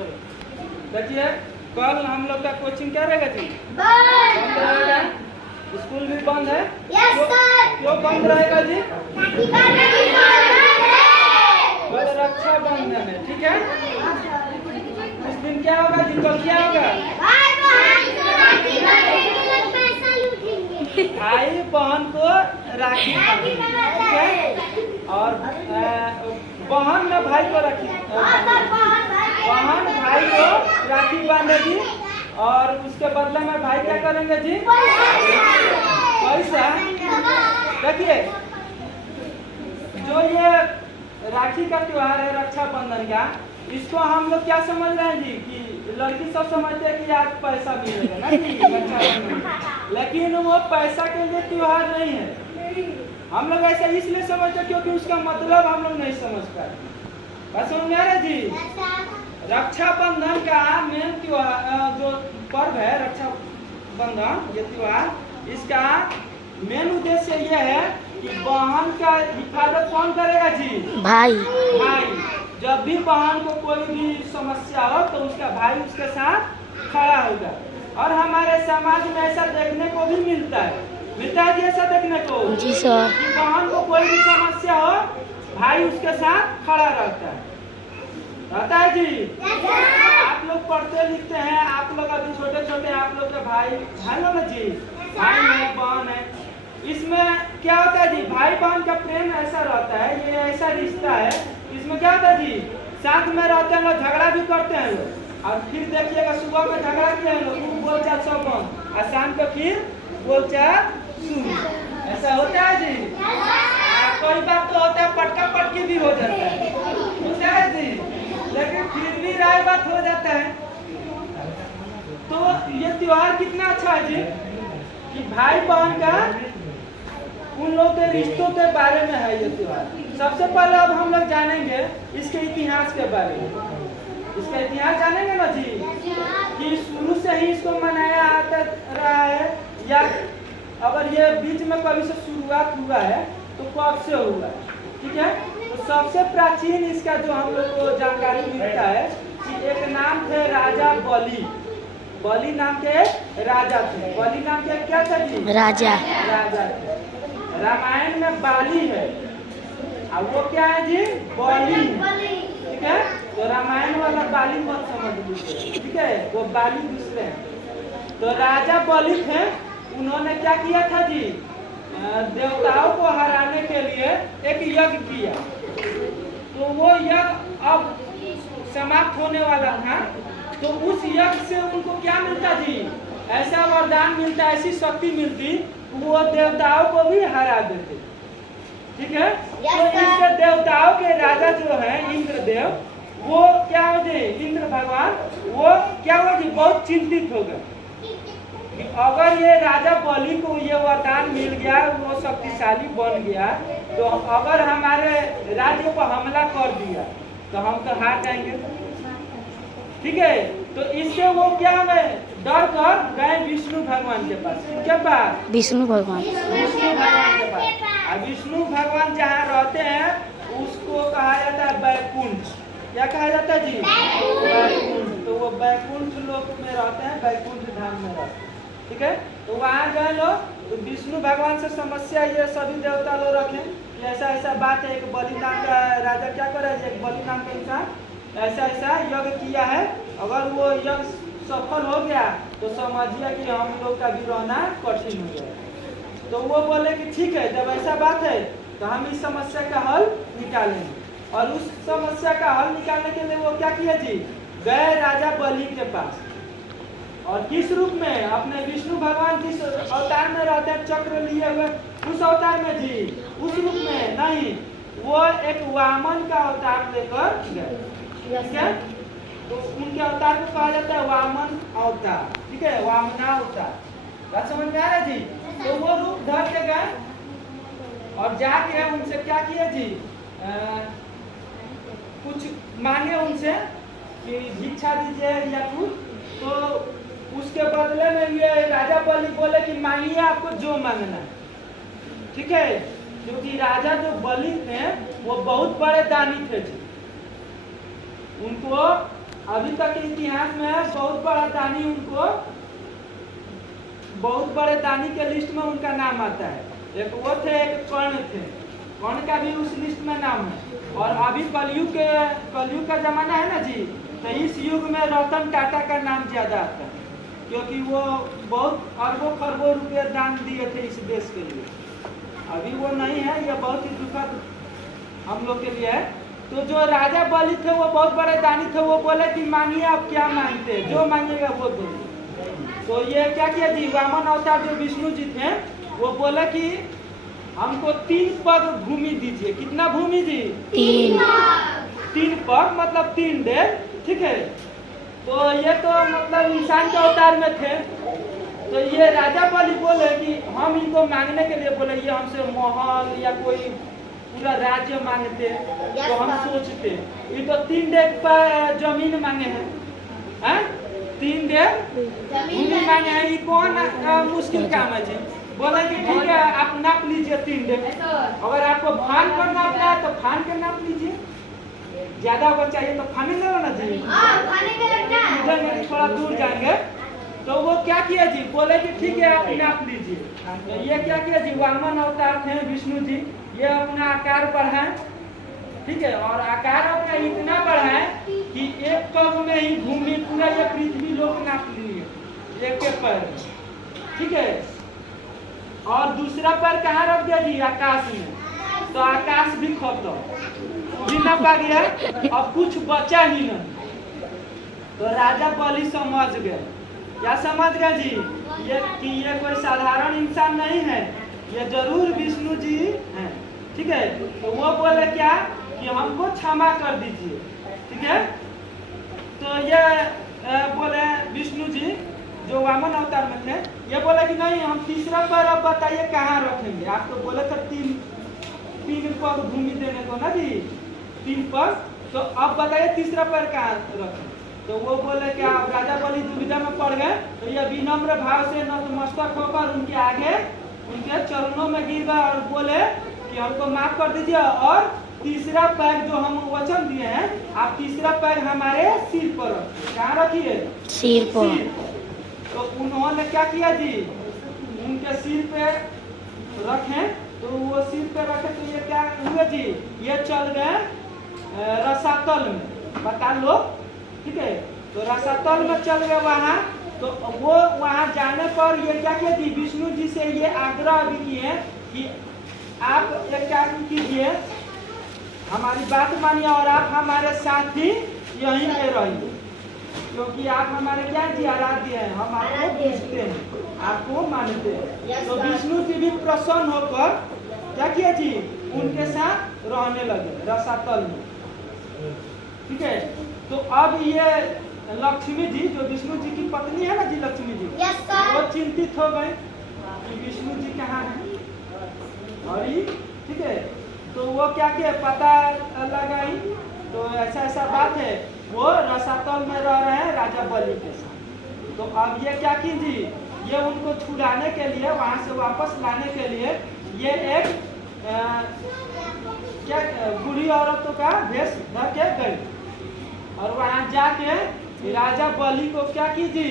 चलो देखिए, कल हम लोग का कोचिंग क्या रहेगा जी? बंद रहेगा। स्कूल भी बंद है। क्यों बंद रहेगा जी? रक्षाबंधन है, ठीक है। इस दिन क्या होगा जी? कल क्या होगा? भाई बहन को राखी बांधेगी, ठीक है। और बहन न भाई को राखी, बहन भाई को राखी बांधेगी और उसके बदले में भाई क्या करेंगे जी? पैसा। देखिए, जो ये राखी का त्योहार है रक्षाबंधन का, इसको हम लोग क्या समझ रहे हैं जी कि लड़की सब समझते हैं कि आज पैसा मिलेगा ना जी रक्षाबंधन, लेकिन वो पैसा के लिए त्योहार नहीं है। हम लोग ऐसा इसलिए समझते हैं क्योंकि उसका मतलब हम लोग नहीं समझ पाए। बस समझ में आ रहा जी? रक्षाबंधन का मेन त्योहार जो पर्व है रक्षाबंधन, ये त्योहार, इसका मेन उद्देश्य यह है कि बहन का हिफाजत कौन करेगा जी? भाई। जब भी बहन को कोई भी समस्या हो तो उसका भाई उसके साथ खड़ा होगा। और हमारे समाज में ऐसा देखने को भी मिलता है जी, ऐसा देखने को जी सर, कि बहन को कोई भी समस्या हो भाई उसके साथ खड़ा रहता है जी। आप लोग पढ़ते लिखते हैं, आप लोग अभी छोटे छोटे, आप लोग के भाई हो ना जी, भाई है बहन है। इसमें क्या होता है जी? भाई बहन का प्रेम ऐसा रहता है, ये ऐसा रिश्ता है, इसमें क्या होता है जी? साथ में रहते हैं लोग, झगड़ा भी करते हैं लोग, और फिर देखिएगा सुबह में झगड़ा किए हैं लोग, बोलचाल सब बंद, और शाम को फिर बोलचाल शुरू। ऐसा होता है जी। कोई बात तो होता है पटका पटकी भी हो जाता है, होता है जी, लेकिन फिर भी राय बात हो जाता है। तो ये त्योहार कितना अच्छा है जी कि भाई बहन का उन लोग के रिश्तों के बारे में है ये त्योहार। सबसे पहले अब हम लोग जानेंगे इसके इतिहास के बारे में। इसका इतिहास जानेंगे ना जी, कि शुरू से ही इसको मनाया आता रहा है, या अगर ये बीच में कभी से शुरुआत हुआ है तो कब से हुआ है, ठीक है। तो सबसे प्राचीन इसका जो हम लोग को जानकारी मिलता है कि एक नाम थे राजा बलि। बलि नाम के राजा थे। बलि नाम के क्या था जी? राजा थे। रामायण में बाली है, अब वो क्या है जी? बलि, ठीक है। तो रामायण वाला बाली मत समझ लीजिए, ठीक है, वो बाली दूसरे हैं। तो राजा बलि थे, उन्होंने क्या किया था जी? देवताओं को हराने के लिए एक यज्ञ किया। तो वो यज्ञ अब समाप्त होने वाला था, तो उस यज्ञ से उनको क्या मिलता जी? ऐसा वरदान मिलता, ऐसी शक्ति मिलती, वो देवताओं को भी हरा देते, ठीक है। तो इससे देवताओं के राजा जो है इंद्रदेव, वो क्या हो गए? इंद्र भगवान वो क्या हुआ जी? बहुत चिंतित हो गए। अगर ये राजा बलि को ये वरदान मिल गया, वो शक्तिशाली बन गया, तो अगर हमारे राज्य पर हमला कर दिया तो हम तो हार जाएंगे, ठीक है। तो इससे वो क्या हुए? डर कर गए विष्णु भगवान के पास। क्या पास? विष्णु भगवान के पास। और विष्णु भगवान जहाँ रहते हैं उसको कहा जाता है बैकुंठ। क्या कहा जाता है जी? बैकुंठ। तो वो बैकुंठ लोक में रहते हैं, बैकुंठ धाम में रहते हैं, ठीक है। तो वहाँ गए लोग, तो विष्णु भगवान से समस्या ये सभी देवता लोग रखे कि ऐसा ऐसा बात है, एक बलि नाम का राजा क्या करे, एक बलि नाम का इंसान ऐसा ऐसा यज्ञ किया है, अगर वो यज्ञ सफल हो गया तो समझिए कि हम लोग का भी रहना कठिन हो जाएगा। तो वो बोले कि ठीक है, जब ऐसा बात है तो हम इस समस्या का हल निकालेंगे। और उस समस्या का हल निकालने के लिए वो क्या किया जी? गए राजा बलि के पास, और किस रूप में? अपने विष्णु भगवान जिस अवतार में रहते हैं चक्र लिए हुए, उस अवतार में जी, उस रूप में नहीं, वो एक वामन का अवतार लेकर गए, ठीक है। तो उनके अवतार को कहा जाता है वामन अवतार, ठीक है, वामना अवतार। बात समझ में आ रहा जी? तो वो रूप धर के गए और जाके उनसे क्या किया जी? कुछ मांगे उनसे कि भिक्षा दीजिए या कुछ, तो उसके बदले में ये राजा बलि बोले कि मांगिए आपको जो मांगना है, ठीक है। क्योंकि राजा जो बलि थे वो बहुत बड़े दानी थे जी, उनको अभी तक के इतिहास में बहुत बड़ा दानी उनको, बहुत बड़े दानी के लिस्ट में उनका नाम आता है। एक वो थे, एक कर्ण थे, कर्ण का भी उस लिस्ट में नाम है। और अभी कलयुग का जमाना है ना जी, तो इस युग में रतन टाटा का नाम ज्यादा आता है, क्योंकि वो बहुत अरबों खरबों रुपये दान दिए थे इस देश के लिए। अभी वो नहीं है, यह बहुत ही दुखद हम लोग के लिए है। तो जो राजा बलि थे वो बहुत बड़े दानी थे, वो बोले कि मांगिए आप क्या मांगते हैं, जो मांगेगा वो देंगे। तो ये क्या किया जी, वामन अवतार जो विष्णु जी थे वो बोले कि हमको 3 पग भूमि दीजिए। कितना भूमि जी? 3 पग मतलब 3 डेढ़, ठीक है। तो ये तो मतलब इंसान के अवतार में थे। तो ये राजा बलि बोले कि हम इनको मांगने के लिए बोले, ये हमसे महल या कोई पूरा राज्य मांगते, तो हम सोचते ये तो 3 डेढ़ पर जमीन मांगे हैं, 3 डेढ़ भूमि मांगे हैं, ये कौन मुश्किल काम है जी। बोले कि ठीक है आप नाप लीजिए 3 डेढ़, अगर आपको फान कर नापना है तो फान कर नाप लीजिए, ज्यादा अगर चाहिए तो फानेंगे ना जी, इधर में थोड़ा दूर जाएंगे। तो वो क्या किया जी, बोले कि ठीक है आप नाप लीजिए। तो ये क्या किया जी, वामन अवतार थे विष्णु जी, ये अपना आकार बढ़ाए, ठीक है, और आकार अपना इतना बढ़ाए कि 1 पग में ही भूमि पूरा ये पृथ्वी लोग नाप लिए, एक पैर, ठीक है। और दूसरा पैर कहाँ रख दिया जी, आकाश में, तो आकाश भी खत्म, भी ना पा गया, अब कुछ बचा ही नहीं। तो राजा बलि समझ गए, क्या समझ गए जी, ये कि ये कोई साधारण इंसान नहीं है, ये जरूर विष्णु जी हैं, ठीक है। तो वो बोले क्या कि हमको क्षमा कर दीजिए, ठीक है। तो ये बोले विष्णु जी जो वामन अवतार में थे, ये बोले कि नहीं हम तीसरा पैर अब बताइए कहाँ रखेंगे, आप तो बोले थे 3 पग भूमि देने को ना जी, 3 पग, तो अब बताइए तीसरा पैर कहाँ रखें। तो वो बोले क्या, राजा बलि दुविधा में पड़ गए। तो ये विनम्र भाव से नतमस्तक होकर उनके आगे उनके चरणों में गिर गए और बोले कि हमको माफ कर दीजिए, और तीसरा पैर जो हम वचन दिए हैं, आप तीसरा पैर हमारे सिर पर कहाँ रखिए, सिर पर। तो उन्होंने क्या किया जी, उनके सिर पे रखे, तो वो सिर पे रखे, तो ये क्या हुए जी, ये चल गए रसातल में, बता लो, ठीक है। तो रसातल में चल गए वहाँ। तो वो वहाँ जाने पर ये क्या किया जी, विष्णु जी से ये आग्रह भी किए कि आप एक काम कीजिए, हमारी बात मानिए और आप हमारे साथ ही यहीं पे रहिए, क्योंकि आप हमारे क्या जी आराध्य हैं, हम आपको पूजते हैं, आपको मानते हैं। तो विष्णु जी भी प्रसन्न होकर क्या किया जी, उनके साथ रहने लगे रसातल में, ठीक है। तो अब ये लक्ष्मी जी जो विष्णु जी की पत्नी है ना जी, लक्ष्मी जी, वो चिंतित हो गए कि विष्णु जी कहाँ हैं, और ठीक है। तो वो क्या किया, पता लगाई, तो ऐसा बात है, वो रसातल में रह रहे हैं राजा बलि के साथ। तो अब ये क्या की जी, ये उनको छुड़ाने के लिए, वहां से वापस लाने के लिए ये एक क्या बूढ़ी औरतों का वेश धर के गई, और वहां जाके राजा बलि को क्या की जी,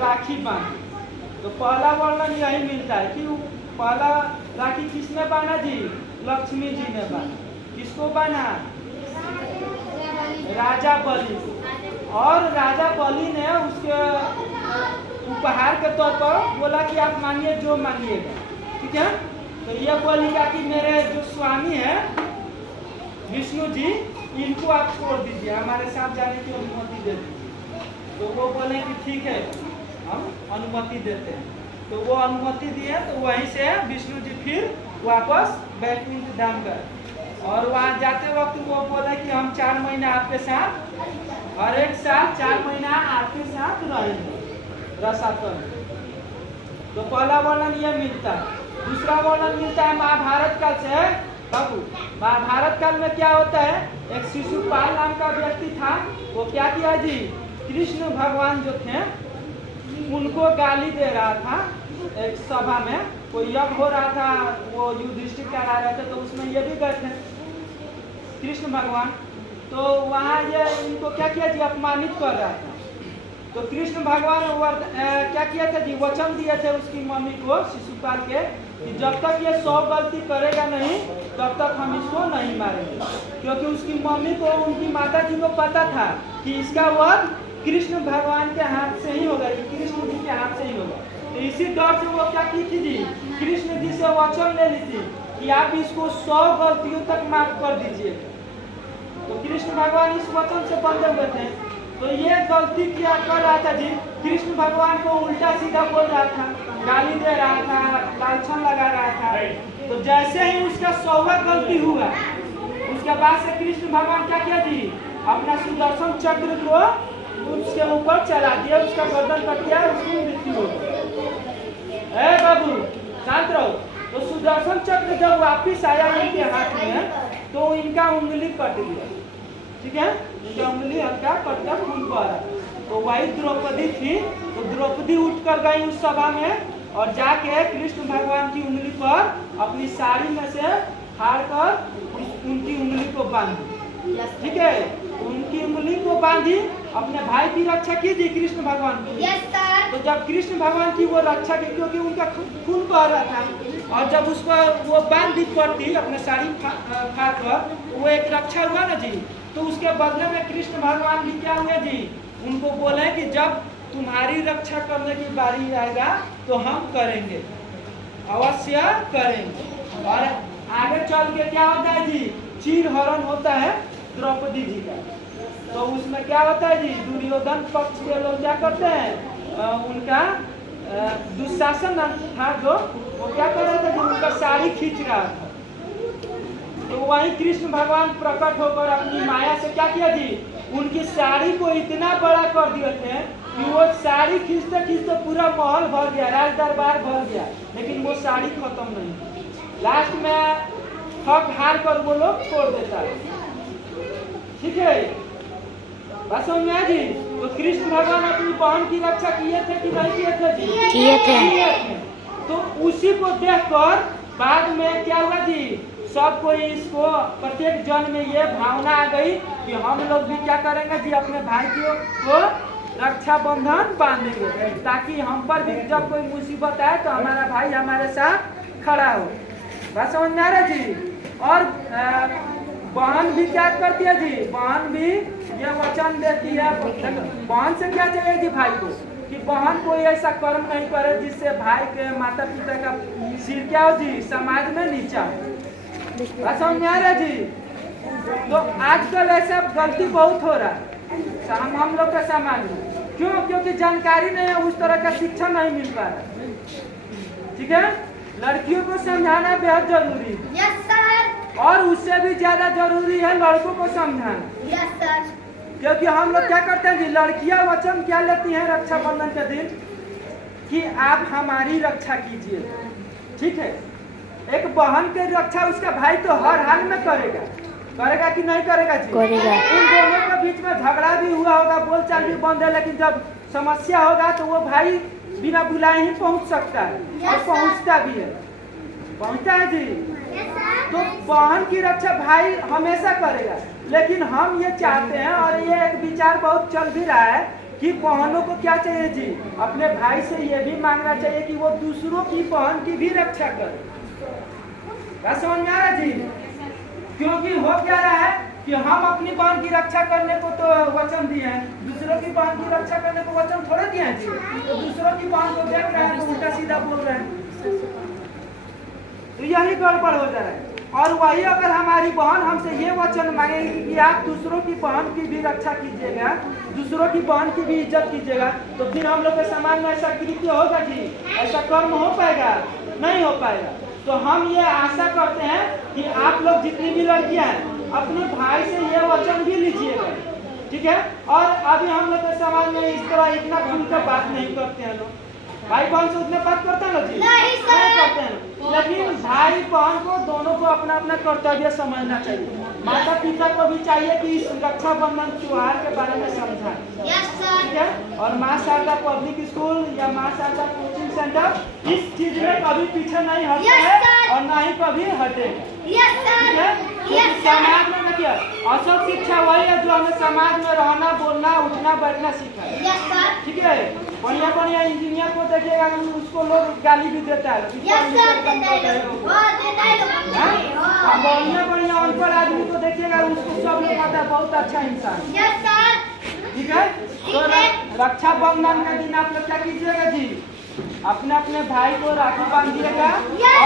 राखी बांधी। तो पहला वर्णन यही मिलता है कि पहला राखी किसने बांधा जी, लक्ष्मी जी ने बांधा। किसको बांधा, राजा बलि। और राजा बलि ने उसके उपहार के तौर पर बोला कि आप मांगिए जो मांगिएगा, ठीक है। तो ये बोलेगा कि मेरे जो स्वामी है विष्णु जी, इनको आप छोड़ दीजिए, हमारे साथ जाने की अनुमति दे दीजिए। तो वो बोले कि ठीक है हम अनुमति देते हैं। तो वो अनुमति दिए, तो वहीं से विष्णु जी फिर वापस बैकुंठ धाम गए। और वहाँ जाते वक्त वो बोले कि हम 4 महीना आपके साथ, हर एक साल 4 महीना आपके साथ रहेंगे रसातल। तो पहला वर्णन ये मिलता है। दूसरा वर्णन मिलता है महाभारत काल से। बाबू, महाभारत काल में क्या होता है, एक शिशुपाल नाम का व्यक्ति था, वो क्या किया जी, कृष्ण भगवान जो थे उनको गाली दे रहा था। एक सभा में कोई यज्ञ हो रहा था, वो युधिष्ठिर करा रहे थे, तो उसमें ये भी गए थे कृष्ण भगवान। तो वहाँ ये इनको क्या किया जी, अपमानित कर रहा था। तो कृष्ण भगवान क्या किया था जी, वचन दिए थे उसकी मम्मी को, शिशुपाल के, कि जब तक ये 100 गलती करेगा नहीं तब तक हम इसको नहीं मारेंगे। क्योंकि उसकी मम्मी को, उनकी माता जी को पता था कि इसका वध कृष्ण भगवान के हाथ से ही होगा, कृष्ण जी के हाथ से ही होगा। तो इसी डर से वो क्या की थी जी, कृष्ण जी से वचन ले ली थी कि आप इसको 100 गलतियों तक माफ कर दीजिए। तो कृष्ण भगवान इस वचन से बंधे हुए थे। तो ये गलती क्या कर रहा था जी, कृष्ण भगवान को उल्टा सीधा बोल रहा था, गाली दे रहा था, लालछन लगा रहा था। तो जैसे ही उसका 100वां गलती हुआ, उसके बाद से कृष्ण भगवान क्या किया जी, अपना सुदर्शन चक्र को उसके ऊपर चला दिया, उसका गर्दन कट गया, उसकी मृत्यु हो गई। ए बाबू शांत रहो। तो सुदर्शन चक्र जब वापिस आया इनके हाथ में, तो इनका उंगली कट गया, ठीक है, इनका उंगली हल्का कटकर खून बह रहा। तो वही द्रौपदी थी, तो द्रौपदी उठकर गई उस सभा में और जाके कृष्ण भगवान की उंगली पर अपनी साड़ी में से फाड़ कर उनकी उंगली को बांधी, ठीक है, उनकी उंगली को बांधी, अपने भाई की रक्षा की थी कृष्ण भगवान को। तो जब कृष्ण भगवान की वो रक्षा की, क्योंकि उनका खून बह रहा था, और जब उसको वो बांध दी पड़ती अपने साड़ी फाड़ कर, वो एक रक्षा हुआ ना जी। तो उसके बदले में कृष्ण भगवान भी क्या हुए जी, उनको बोले कि जब तुम्हारी रक्षा करने की बारी आएगा तो हम करेंगे, अवश्य करेंगे। और आगे चल के क्या होता है जी, चीरहरण होता है द्रौपदी जी का। तो उसमें क्या होता है जी, दुर्योधन पक्ष के लोग क्या करते हैं, उनका दुशासन था जो, वो क्या कर रहा था, जो उनका साड़ी खींच रहा था। तो वहीं कृष्ण भगवान प्रकट होकर अपनी माया से क्या किया जी, उनकी साड़ी को इतना बड़ा कर दिए थे कि वो साड़ी खींचते खींचते पूरा महल भर गया, राज दरबार भर गया, लेकिन वो साड़ी खत्म नहीं। लास्ट में थक हार कर वो लोग छोड़ देता है, ठीक है, बस समझ में आया जी। तो कृष्ण भगवान अपनी बहन की रक्षा किए थे कि नहीं किए थे जी, किए थे। तो उसी को देखकर बाद में क्या हुआ जी, सब कोई इसको, प्रत्येक जन में ये भावना आ गई कि हम लोग भी क्या करेंगे जी, अपने भाई को रक्षा बंधन बांधेंगे, ताकि हम पर भी जब कोई मुसीबत आए तो हमारा भाई हमारे साथ खड़ा हो। बात समझ में आ रहा जी। और बहन भी क्या करती है जी, बहन भी ये वचन देती है, बहन से क्या चाहिए जी भाई को, कि बहन कोई ऐसा कर्म नहीं करे जिससे भाई के माता पिता का सिर क्या हो जी, समाज में नीचा हो। समझ में आ रहा जी। तो आजकल ऐसा गलती बहुत हो रहा है हम लोग का समाज में, क्यों, क्योंकि जानकारी नहीं है, उस तरह का शिक्षा नहीं मिल पा रहा, ठीक है। लड़कियों को समझाना बेहद जरूरी है, यस सर, और उससे भी ज्यादा जरूरी है लड़कों को समझाना, यस सर। क्योंकि हम लोग क्या करते हैं जी, लड़कियां वचन क्या लेती हैं रक्षाबंधन के दिन, कि आप हमारी रक्षा कीजिए, ठीक है। एक बहन की रक्षा उसका भाई तो हर हाल में करेगा, करेगा कि नहीं करेगा जी, करेगा। उन दोनों के बीच में झगड़ा भी हुआ होगा, बोलचाल भी बंद है, लेकिन जब समस्या होगा तो वो भाई बिना बुलाए ही पहुंच सकता है, और पहुंचता भी है, पहुंचता है जी। तो बहन की रक्षा भाई हमेशा करेगा, लेकिन हम ये चाहते हैं, और ये एक विचार बहुत चल भी रहा है, कि बहनों को क्या चाहिए जी, अपने भाई से ये भी मांगना चाहिए कि वो दूसरों की बहन की भी रक्षा करे। क्या समझ में आ रहा जी। क्योंकि हो क्या रहा है कि हम अपनी बहन की रक्षा करने को तो वचन दिए हैं, दूसरों की बहन की रक्षा करने को वचन थोड़े दिए हैं जी। तो दूसरों की बहन को देख रहे हैं तो उल्टा सीधा बोल रहे हैं, तो यही गड़बड़ हो जा रहा है। और वही अगर हमारी बहन हमसे ये वचन मांगेगी कि आप दूसरों की बहन की भी रक्षा कीजिएगा, दूसरों की बहन की भी इज्जत कीजिएगा, तो फिर हम लोग के समाज में ऐसा कृत्य होगा जी, ऐसा कर्म हो पाएगा, नहीं हो पाएगा। तो हम ये आशा करते हैं कि आप लोग जितनी भी लड़कियां हैं अपने भाई से ये वचन भी लीजिएगा, ठीक है। और अभी हम लोग के समाज में इस तरह इतना खुलकर बात नहीं करते हैं लोग, भाई बहन से उतने बात करते हैं ना जी, नहीं करते हैं। लेकिन भाई बहन को दोनों को अपना अपना कर्तव्य समझना चाहिए। माता पिता को भी चाहिए कि इस रक्षाबंधन त्योहार के बारे में समझाएं, ठीक है। और माँ शारदा पब्लिक स्कूल या माँ शारदा कोचिंग सेंटर इस चीज में कभी पीछे नहीं हटता है और ना ही कभी हटेगा, ठीक है। क्योंकि समाज में देखिए असल शिक्षा वही है जो हमें समाज में रहना, बोलना, उठना, बैठना सिखाए। ठीक है, बढ़िया बढ़िया इंजीनियर को देखिएगा उसको लोग गाली भी देता है। बढ़िया बढ़िया अनपढ़ आदमी को देखिएगा उसको सब लोग कहता है बहुत अच्छा इंसान। ठीक है, तो रक्षाबंधन के दिन आप लोग क्या कीजिएगा जी, अपने अपने भाई को राखी बांधिएगा।